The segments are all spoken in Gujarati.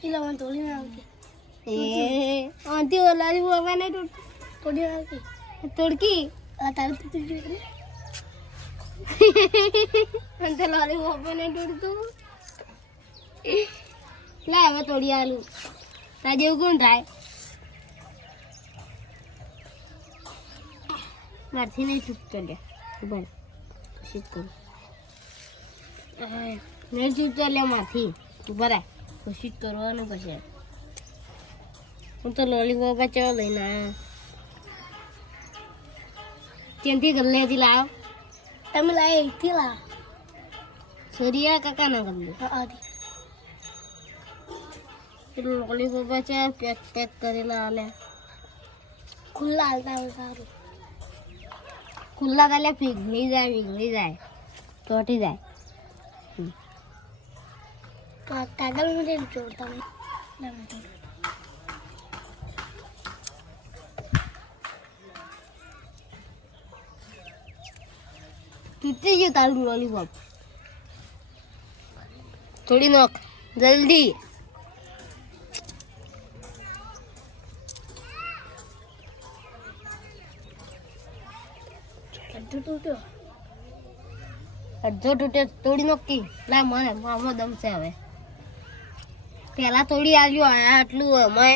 પેલા મને તોડી ના આવતી એ આંટી ઓલારી બાબા ને તોડી ના આવતી તોડકી આ તારે તૂટી ગઈ અંતે લારી બાબા ને તોડતું લા હવે તોડી આલું તા જેવું કોણ થાય મારથી નહીં છૂટતો લે ઉભા કોશિશ કરું નહીં છૂટતો લે મારથી ઉભા રાય કોશિશ કરવાનું પછી હું તો લોલીપોપ ચો લઈને આવ્યા ત્યાંથી ગલ્લેથી લાવ તમે લાય એકથી લાવ સરિયા કાકા ના ગલ્લે આથી લોલીપોપ છે પેક પેક કરેલા આલે ખુલ્લા હાલતા હોય સારું ખુલ્લા કાલે પીગળી જાય તોટી જાય તો આ કાગળ मध्ये જોડતા નહીં તૂટી ગયું તારું લોલીપોપ થોડી નોક જલ્દી અડધો તૂટે તોડી નોકી લા મને મામો દમ છે હવે પેલા તોડી આવ્યો આટલું અમે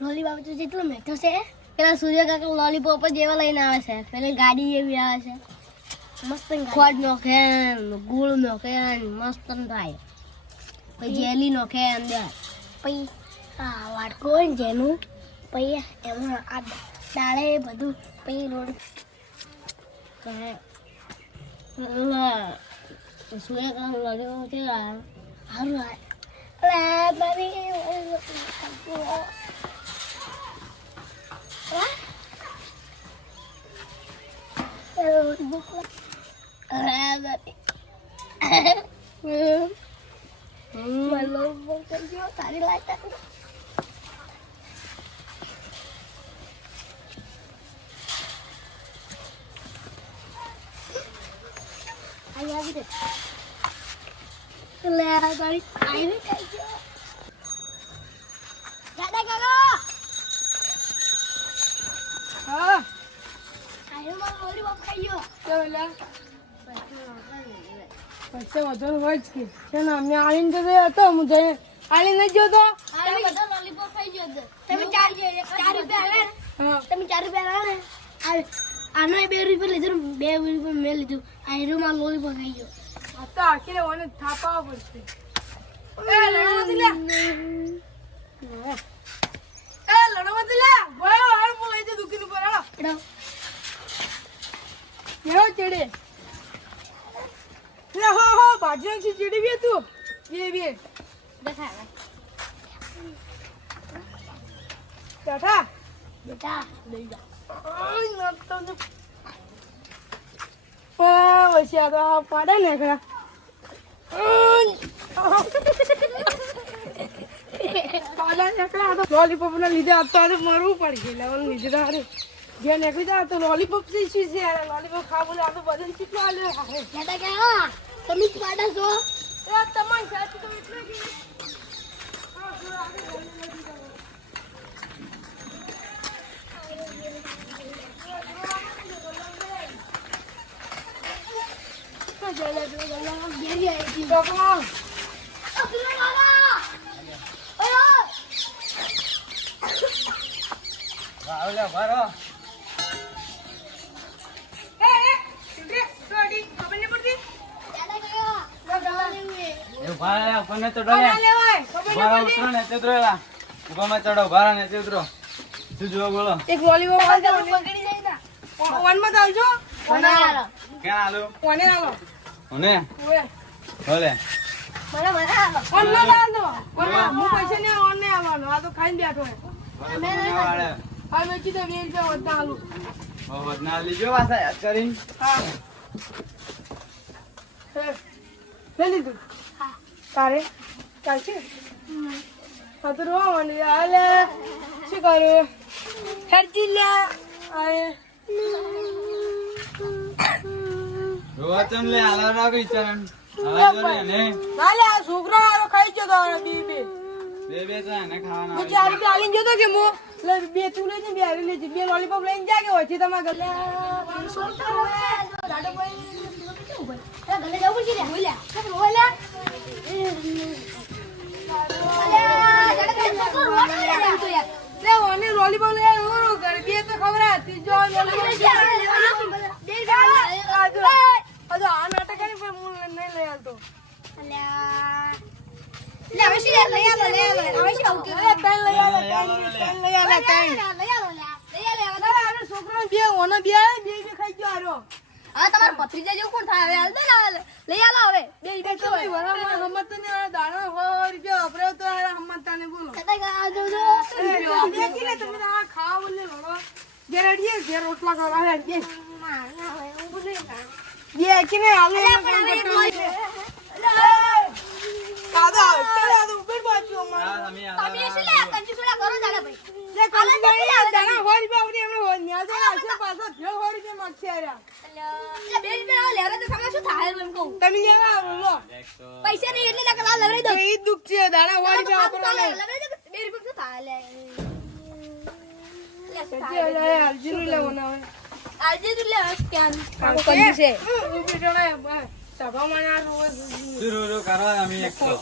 લોલીપોપ તો જેટલો મેઠો છે પેલા સૂર્ય કાકા લોલીપોપ જ એવા લઈને આવે છે પેલી ગાડી એવી આવે છે મસ્ત ખોડ નોખે ગુળ નોખે મસ્ત થાય પછી જેલી નોખે અંદર પછી આ વાટકો હોય ને જેનું પછી એમાં આ દાળે બધું પછી રોડ સૂર્ય કાકા લોલીપોપ છે સારું અરે બાબી તારી લાયક આવી લે ગાડી આવી થઈ ગયો દાદા કાકા હા આયો માં લોલીપોપ ખાઈ ગયો ચાલો પૈસા વધારે હોય જ કે ના મેં આવીને તો હતો હું જઈ આવીને જ જોતો આરે બધા લોલીપોપ ખાઈ ગયો તમે 4 રૂપિયા આલે હા તમે 4 રૂપિયા આલે આનો 2 રૂપિયા લીધું 2 રૂપિયા મેં લીધું આયરો માં લોલીપોપ ખાઈ ગયો આ તો આખી ઓને થાપાવા પડશે એ લડવાથી લે બોલો હાલ બોલાઈ છે દુકાન ઉપર હાલો એડો મેળો ચડે લે હો હો ભાજન થી ચડી બે તું બે દેખા બેઠા બેટા લઈ જા આય નતો ને વસિયા તો પાડે ને ખરા લોલીપોપ ના લીધે અત્યારે મરવું પડી ગયું લેવાનું લીધે તારે જે નીકળી જાય તો લોલીપોપ થી શું છે લોલીપોપ ખાવું આ તો બધું કેટલું હાલે દાદા કાકા તમે જ પાડા છો તમારી સાથે તો એટલે એક લોલીપોપ પકડી જાય ને વન માં ચાલજો કોને આલો ક્યાં આલુ કોને આલો મને ઓએ ભલે મને આલો ઓન નો આલો ઓને હું પૈસા ને ઓન ને આવવાનો આ તો ખાઈને બેઠો હે વાળે આ મેચી તો વેલ છે વતા આલુ વધના લીજો પાછા યાદ કરીને. હા લઈ લીધું તારે ચાલશે હા તો રોવા માંડી હાલે શું કરું હેરજી લે આય રોવા ચમ લે હાલા રાખ ઈચન. હાલા જો ને નાલે આ છોકરો વાળો ખાઈ ગયો તારો બે બે તો એને ખાવાના હું 4 રૂપિયા આલીને જતો કે મો લે બે તું લેજે બે આલી લેજે બે લોલીપોપ લઈને જા કે હોય છે તમારા ગલે ગલે જવું પડશે લે બોલ્યા શું બોલ્યા લે ઓને લોલીપોપ લે ઓરો કર બે તો ખબર હતી જો લોલીપોપ અજો આ નાટક કરી પણ હું નહીં લઈ આવતો છોકરો બે ઓનો બે ખાઈ ગયો આરો હા તમારો ભત્રીજા જેવું કોણ થાય હવે હાલ દે ને લઈ આલો હવે બે બે તો હમત ને દાણા 100 રૂપિયા વપરાયો તો હમતા ને બોલો દેખી લે તમે આ ખાવા બોલે લડો જે રેડીએ જે રોટલા કરવા હે જે કે ને આલે કાદા ચલે આ ઉપર બાજુ અમાર તમે તમે શું લે કંજુસડા કરો જાડે ભાઈ લે કાલે દાણા 100 રૂપિયા આવડી એમને હો ન્યા તો આશે પાછો 100 રૂપિયા માંગશે આર્યા એટલે બે રૂપિયા લેવા તો તમે શું થાય એમ કહું તમે લેવા આવો લો પૈસા નહીં એટલે લગા લવડાઈ દો તો ઈ દુખ છે દાણા 100 રૂપિયા વાપરવા લે લવડાઈ દો બે રૂપિયા થાય લે જે હાલજીનું લેવાના હોય આજે તું લે સ્કેન કંજુસે ઉભી ટણે સભામાં આ રોજ સુરુ કરવા અમે 100.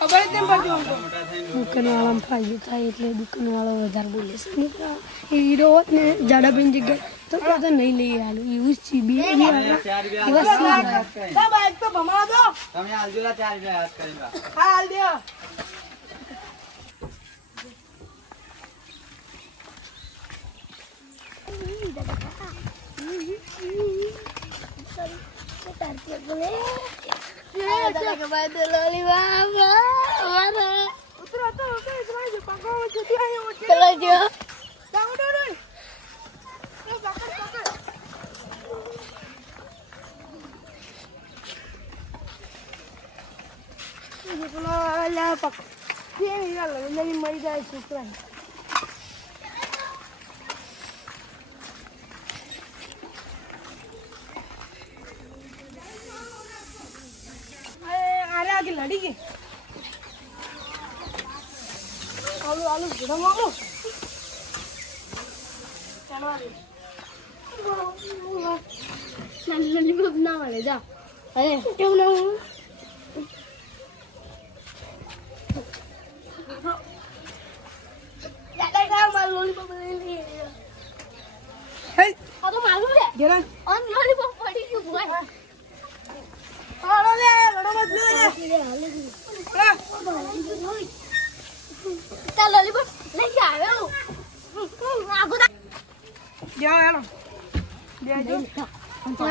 ખબર જ નહીં પડતી મોટા થઈને દુકાનવાળામાં ફાયદો થાય એટલે દુકાનવાળો વધારે બોલે છે એ હીરો હોત ને જાડાબેન જગ્યાએ તો કદાચ નહીં લઈ આલું એવું જ છે બે તમે 4 રૂપિયા દિવસ યાદ કરીને. સા બાઈક તો ભમાવા દો તમે આલજો 4 રૂપિયા યાદ કરીને. હા હાલ દે ઉતરો તો ઉતરો જો પકડો જતી આયો ઓછે દાઉડો રે એ પકડ ये बोलो ला पक ये नहीं मरी जाए छुपरा अरे आगे लड़ी के आलू आलू बुढ़ा मामू चलो લલીપોપ ના મળે જા અરે કેમ ના हे આ તો મારું લે जरा ઓન લલીપોપ પડી ગયું ભાઈ आलो ले लड़ो मत ले ચાલ લલીપોપ લઈ કે આવ્યો આગો जाओ यारो दे जो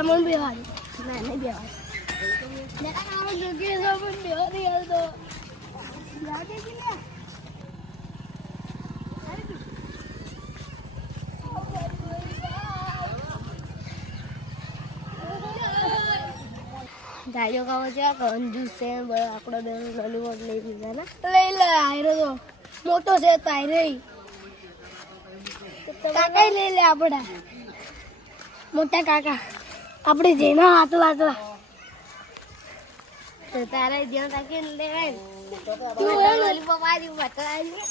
મન બેહાડી ના નહીં બેવા 내가 나를 여기에서 본 별이어도 ગાયો ખાવો છે કંજૂસ છે આકડો બેન લોલીપોપ લઈ લીધા ને લઈ લે આયરો તો મોટો છે તો આયરો કાકા લઈ લે આપડા મોટા કાકા આપણે જેના આટલા આટલા તો તારે જ્યાં તાકીને લેવાય લોલીપોપ આવી બતલાવી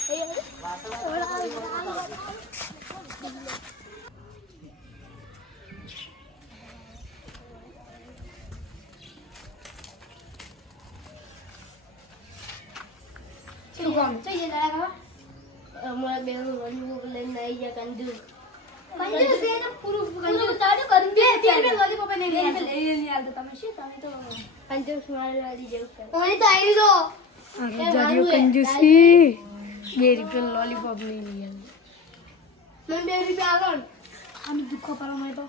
શું કામ જોઈએ દાદા કાકા અમારા બેન લોલીપોપ લઈને આવી ગયા કંજૂસ કંજૂસ છે ને પૂરું કંજૂસ તાડું કરી દે ત્યારે લોલીપોપ ને લઈ લઈ આલ તો તમે શું તમે તો કંજૂસ મારી વાળી જેવું છે ઓય તો આવી દો જાડિયો કંજૂસી 2 રૂપિયા લોલીપોપ લઈ લઈ આલ મને 2 રૂપિયા આગળ આમ દુખો પાડો મને તો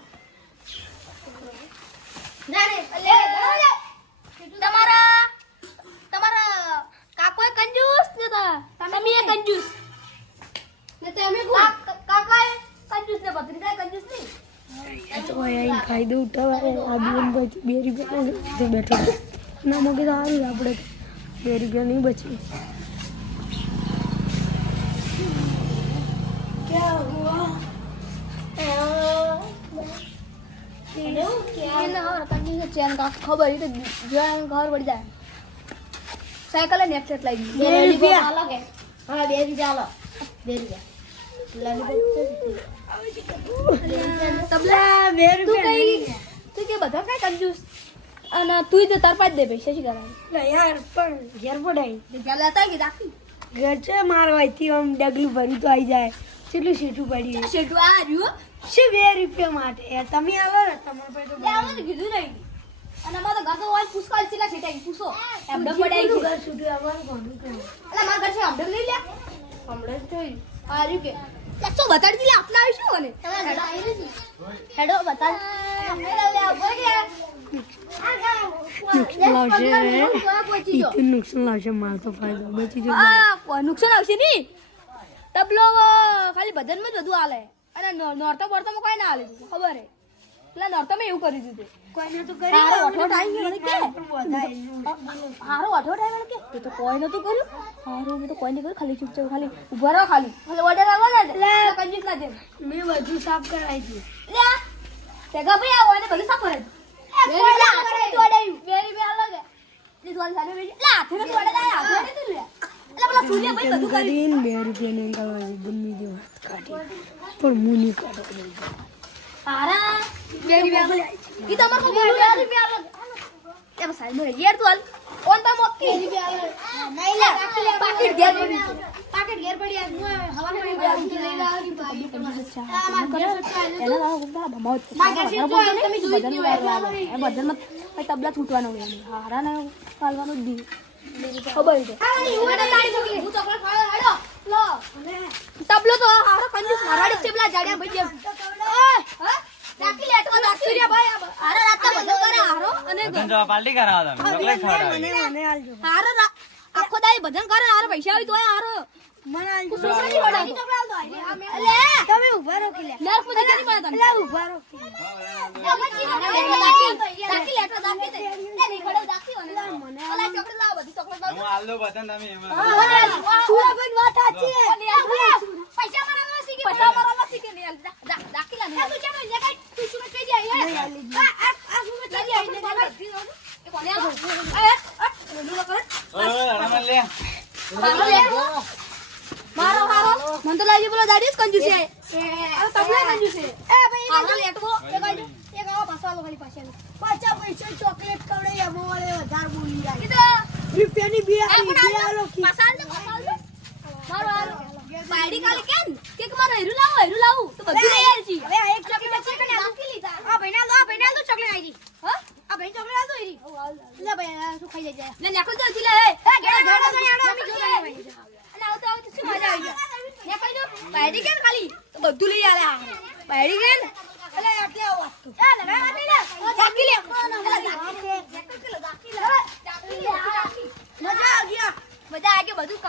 ના રે લે તમારા કાકોએ કંજૂસ ને તમે એ કંજૂસ ને તમે કાકાએ કંજૂસ ને ભત્રીજાએ કંજૂસ નહીં ખાઈ દઉં ઉઠાવાય આ બીએમ પછી 2 રૂપિયા બેઠો ના મગે તો સારું આપણે 2 રૂપિયા નહીં બચી ચેન ખબર એ તો જોયા ખબર પડી જાય સાયકલ નેક્સેટ લઈ ગઈ 2 રૂપિયા અલગ હે હા 2 રૂપિયા અલગ 2 રૂપિયા તબલા 2 રૂપિયા તું કે બધા કઈ કંજૂસ અને તું તો તાર પાસ દે પૈસા શી કરાય યાર પણ ઘેર પડાય જગ્યા લેતા કે રાખી ઘર છે મારવાથી આમ ડગલું ભરી તો આવી જાય કેટલું સીટું પડી શેઠું આ રહ્યું છે 2 રૂપિયા માટે યાર તમે આવો ને તમારે પાસે તો આવું તો કીધું નહીં અને અમાર તો ગાતો હોય પુષ્કળ ચીલા છેટાઈ પૂછો એમડમ પડાઈ ગયું ઘર છૂટ્યું આવવાનું કોનું કે એટલે માર ઘર છે એમડમ લઈ લે હમણાં જ જોઈ આ રહ્યું કે તો બતાડી દીલે આપના આવીશું મને હેડો બતાડ અમને લે ઉપર કે ઈથું નુકસાન લાવશે માર તો ફાયદો બચી જો આ નુકસાન આવશે ની તબલો ખાલી બદનમાં જ બધું હાલે અને નોરતા બરતામાં કોઈ ના હાલે ખબર હે પેલા નોરતામાં એવું કરી દીધું કોઈને તો હારો અઠો ટાઈમ મને કે હારો અઠો ટાઈમ કે તે તો કોઈ નતું કર્યું હારો મેં તો કોઈ નહીં કર્યું ખાલી ચૂપચાપ ખાલી ઉભા રહો ખાલી ઓર્ડર આવો ને લે કંજૂસ ના દે મેં બધું સાફ કરાવી દીધું લે તે ગા ભાઈ આવો ને બધું સાફ કરે વેરી બે અલગ હે ની દોલ સામે બેજી લે હાથે તો ઓર્ડર આયા હાથે તું લે એટલે પેલા સૂર્ય ભાઈ બધું કરી કરીને 2 રૂપિયા ને કાઢવા ગમે તે વાત કાઢી પણ મુની કાઢો તારા વેરી બે ઈ તો અમાર કો બોલું વેરી બે અલગ એ બસ આઈ મોરે યાર તું હાલ ઓન તો મોકી વેરી બે અલગ નહીં લે પાકેટ ઘેર પડી હવા પડી લઈ લાવી તબલા છૂટવાનો હારા ને પાલવાનો જ દી ખબર તબલો તો હારો કંજૂસ મારવાડી છે પેલા જાડિયા ભાઈ જેમ રાખી લેટો રાખી રે ભાઈ હારો રાતના બધું કરે હારો અને ધંધો પાર્ટી કરાવો તમે ચોકલેટ ખવડાવો મને આલજો હારો આખો દાઈ ભજન કરે હારો પૈસા આવી તોય હારો મને આલજો છોકરાની વડાની લે તમે ઊભા રહો કે લે નર્સ પૂરી કરી મને તમે લે ઊભા રહો રાખી લેટો રાખી દે નહીં ખડો રાખી ઓને ઓલા ચોકલેટ લાવ બધી ચોકલેટ લાવ હું આલો બતન તમે એમાં સુરા ભાઈ વાત સાચી હે પૈસા મારવા શીખે ને રાખી લા તું ચાલો ને કઈ તું શું કહી દે આ શું કહી દે એ કોને આલો રમણ લે મારો હારો મન તો લાગી બોલો દાડી જ કંજૂસ છે અરે તબલા કંજૂસ છે એ ભાઈ હારો લેટવો એક આવો પાછો ખાલી પાછો પાછા પૈસા ચોકલેટ કવડે અમો વાળે વધારે બોલી જાય કીધો રૂપિયાની બે આલો પાછા મારો હારો પાડી કાલે કેમ કે મારો હેરું લાવું તો બધું લઈ આવી છી હવે આ એક ચોકલેટ છે કે રાખી લીધા આ ભાઈના તો ચોકલેટ આવી હા આ ભાઈ ચોકલેટ આલતો ઈરી લે ભાઈ શું ખાઈ જાય ને નાખો તો હતી લે એ ગેડા અમે જોઈ અને આવતો શું મજા આવી ગઈ ને કઈ દો પાડી કેમ ખાલી તો બધું લઈ આલે પાડી કેમ અલે આટલે આવો ચાલ હવે આપી લે રાખી લે મજા આ ગયા મજા આ કે બધું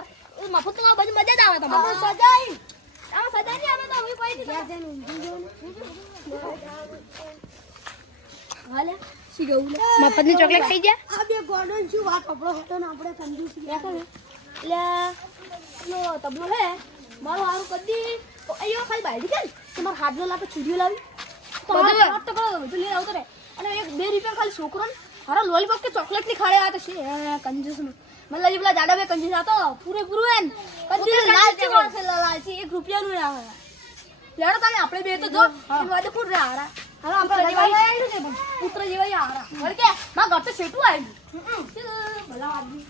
મફત તો બધું મજા જ આવે તમને સજાઈ આમાં સજા નહીં આવે તો હું કોઈ હાલે સી ગયું મફતની ચોકલેટ ખાઈ ગયા આ બે ગોડન શું વાત આપણો હતો ને આપણે કંજૂસ એટલે લો તબલો હે મારો હારું કદી અયો ખાલી બાયડી કે તમાર હાડલો લાગે છુડીઓ લાવી તો હાથ તો કરો બધું લઈ આવતો રે અને 1-2 રૂપિયા ખાલી છોકરો ને હારો લોલીપોપ કે ચોકલેટ ની ખાડે આ તો છે કંજૂસ નું મને લાગી પેલા જાડા બે કંજૂસ આતો પૂરેપૂરું હે ને કંજૂસ લાલચી કોણ છે લાલચી 1 રૂપિયા નું આવે લેડો તમે આપણે બે તો જો એ વાદે ફૂટ રે હારા હાલો આપણે જેવા પુત્ર જેવા હારા વળ કે માં ઘર તો છેટું આવ્યું ભલા આદમી